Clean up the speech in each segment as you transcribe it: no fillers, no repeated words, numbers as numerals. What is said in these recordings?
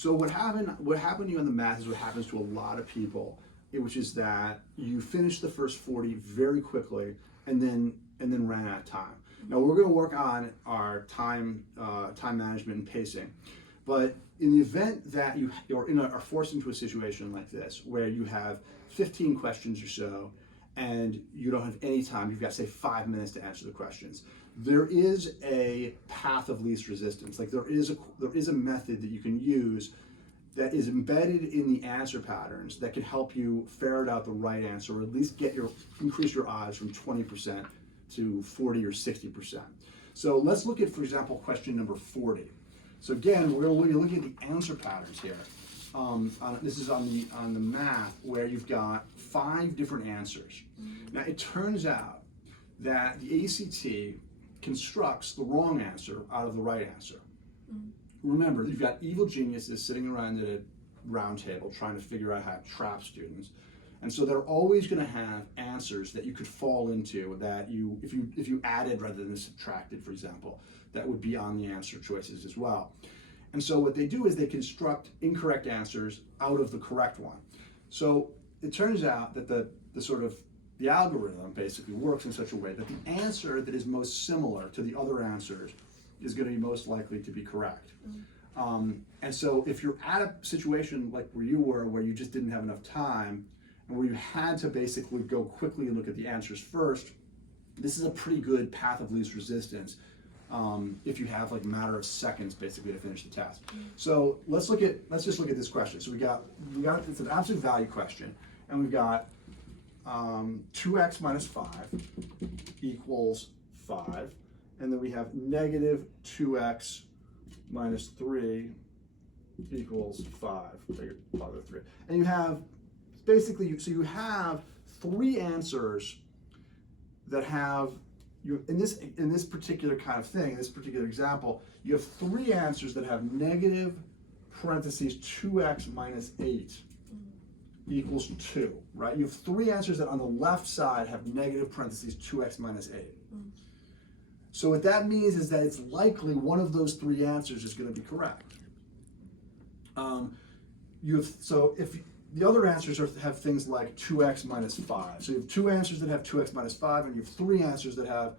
So what happened to you on the math is what happens to a lot of people, which is that you finish the first 40 very quickly and then ran out of time. Now we're going to work on our time management and pacing, but in the event that you are forced into a situation like this where you have 15 questions or so and you don't have any time, you've got say 5 minutes to answer the questions. There is a path of least resistance. Like there is a method that you can use that is embedded in the answer patterns that can help you ferret out the right answer, or at least increase your odds from 20% to 40 or 60%. So let's look at, for example, question number 40. So again, we're looking at the answer patterns here. This is on the math where you've got 5 different answers. Now it turns out that the ACT constructs the wrong answer out of the right answer. Remember, you've got evil geniuses sitting around at a round table trying to figure out how to trap students. And so they're always going to have answers that you could fall into that if you added rather than subtracted, for example, that would be on the answer choices as well. And so what they do is they construct incorrect answers out of the correct one. So it turns out that the algorithm basically works in such a way that the answer that is most similar to the other answers is going to be most likely to be correct. And so if you're at a situation like where you were, where you just didn't have enough time, and where you had to basically go quickly and look at the answers first, this is a pretty good path of least resistance if you have like a matter of seconds basically to finish the test. So let's just look at this question. So we got it's an absolute value question, and we've got 2x minus 5 equals 5, and then we have negative 2x minus 3 equals 5, bother 3. And you have basically, so you have 3 answers that have, in this particular kind of thing, this particular example, you have 3 answers that have negative parentheses 2x minus 8 equals 2, right? You have 3 answers that on the left side have negative parentheses 2x minus 8. So what that means is that it's likely one of those 3 answers is going to be correct. So if the other answers have things like 2x minus 5. So you have 2 answers that have 2x minus 5, and you have 3 answers that have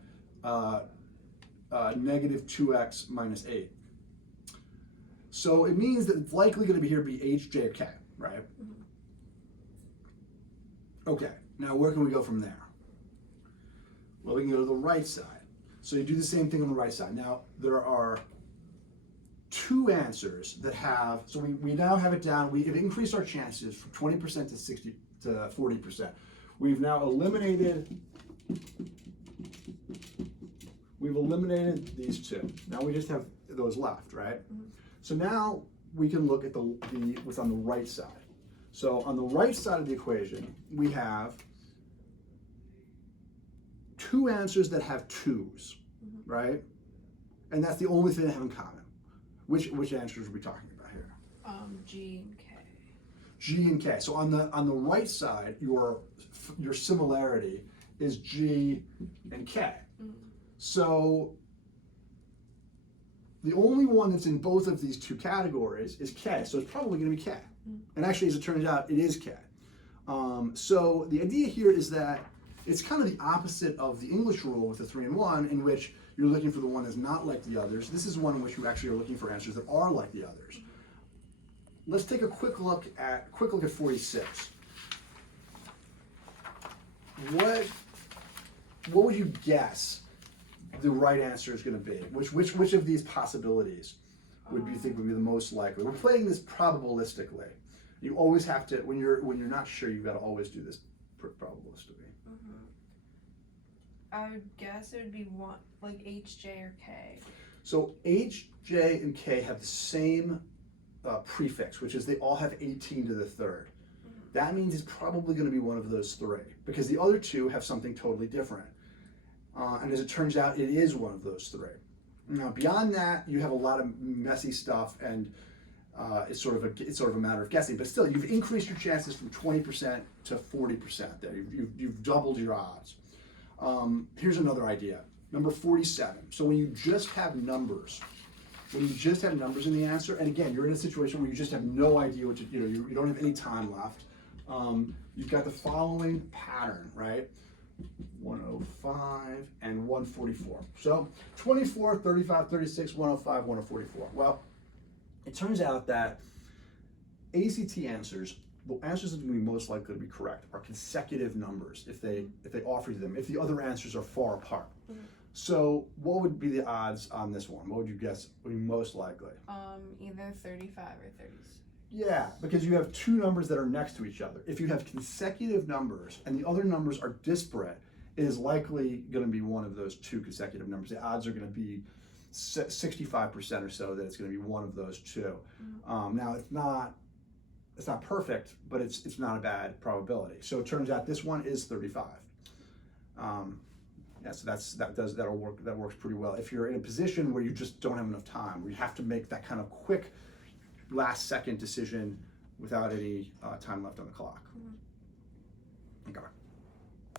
negative 2x minus 8. So it means that it's likely going to be H, J, or K, right? Okay, now where can we go from there? Well, we can go to the right side. So you do the same thing on the right side. Now, there are 2 answers that have, so we now have it down, we've increased our chances from 20% to 40%. We've now eliminated these 2. Now we just have those left, right? So now we can look at what's on the right side. So on the right side of the equation, we have 2 answers that have 2's, right? And that's the only thing they have in common. Which answers are we talking about here? G and K. G and K. So on the right side, your similarity is G and K. So the only one that's in both of these 2 categories is K. So it's probably going to be K. And actually, as it turns out, it is K. So the idea here is that it's kind of the opposite of the English rule with the 3 and 1, in which you're looking for the one that's not like the others. This is one in which you actually are looking for answers that are like the others. Let's take a quick look at 46. What would you guess the right answer is going to be? Which of these possibilities would you think would be the most likely? We're playing this probabilistically. You always have to, when you're not sure, you've got to always do this probabilistically. I would guess it would be one, like H, J, or K. So H, J, and K have the same prefix, which is they all have 18 to the 3rd. That means it's probably going to be one of those 3, because the other 2 have something totally different. And as it turns out, it is one of those 3. Now, beyond that, you have a lot of messy stuff, and it's sort of a matter of guessing. But still, you've increased your chances from 20% to 40% there. You've doubled your odds. Here's another idea. Number 47. So when you just have numbers, when you just have numbers in the answer, and again, you're in a situation where you just have no idea what you don't have any time left. You've got the following pattern, right? 105 and 144. So 24, 35, 36, 105, 144. Well, it turns out that ACT answers, the answers that are going to be most likely to be correct are consecutive numbers if they offer you them, if the other answers are far apart. Mm-hmm. So what would be the odds on this one? What would you guess would be most likely? Either 35 or 30s. Yeah, because you have two numbers that are next to each other. If you have consecutive numbers and the other numbers are disparate, it is likely going to be one of those two consecutive numbers. The odds are going to be 65% or so that it's going to be one of those two. Mm-hmm. Now it's not perfect, but it's not a bad probability. So it turns out this one is 35. Yeah, so that works pretty well. If you're in a position where you just don't have enough time, where you have to make that kind of quick last second decision without any time left on the clock. Mm-hmm.